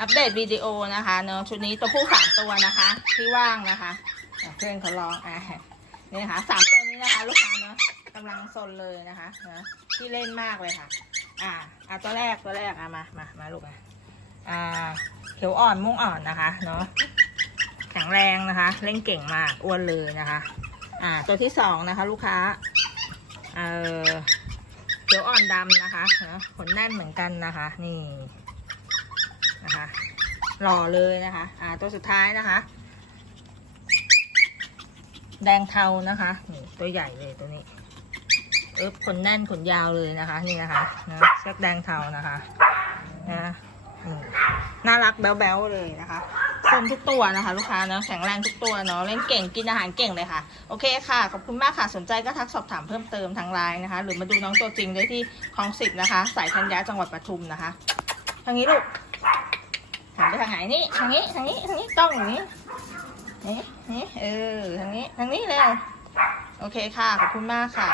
อัปเดตวิดีโอนะคะเนอะชุดนี้ตัวผู้สามตัวนะคะ ที่ว่างนะคะเพื่อนเขาลองอะนี่นะคะสามตัวนี้นะคะ ลูกค้าเนอะกำลังซนเลยนะคะเนอะที่เล่นมากเลยค่ะ อ่าอะตัวแรกตัวแรกอะมามามาลูกอะอ่าเขียวอ่อนม่วงอ่อนนะคะเนาะแข็งแรงนะคะ เล่นเก่งมากอ้วนเลยนะคะ อ่า ตัวที่สองนะคะ ลูกค้าเออเขียวอ่อนดำนะคะเนอะขนแน่นเหมือนกันนะคะ นี่ หล่อเลยนะคะ อ่า ตัวสุดท้ายนะคะ แดงเทานะคะนี่ตัวใหญ่เลยตัวนี้เอิบขนแน่นขนยาวเลยนะคะ นี่นะคะนะเชือกแดงเทานะคะนะนี่น่ารักแบ๊วๆเลยนะคะสนทุกตัวนะคะ ลูกค้าเนาะแข็งแรงทุกตัวเนาะเล่นเก่งกินอาหารเก่งเลยค่ะ โอเคค่ะ ขอบคุณมากค่ะสนใจก็ทักสอบถามเพิ่มเติมทางไลน์นะคะ หรือมาดูน้องตัวจริงได้ที่คลองสิบนะคะ สายธัญญาจังหวัดปทุมนะคะ ทางนี้ลูก หันไปทางไหนนี่ทางนี้ทางนี้ทางนี้ต้องอย่างนี้นี่นี่เออทางนี้ทางนี้เลยโอเคค่ะขอบคุณมากค่ะ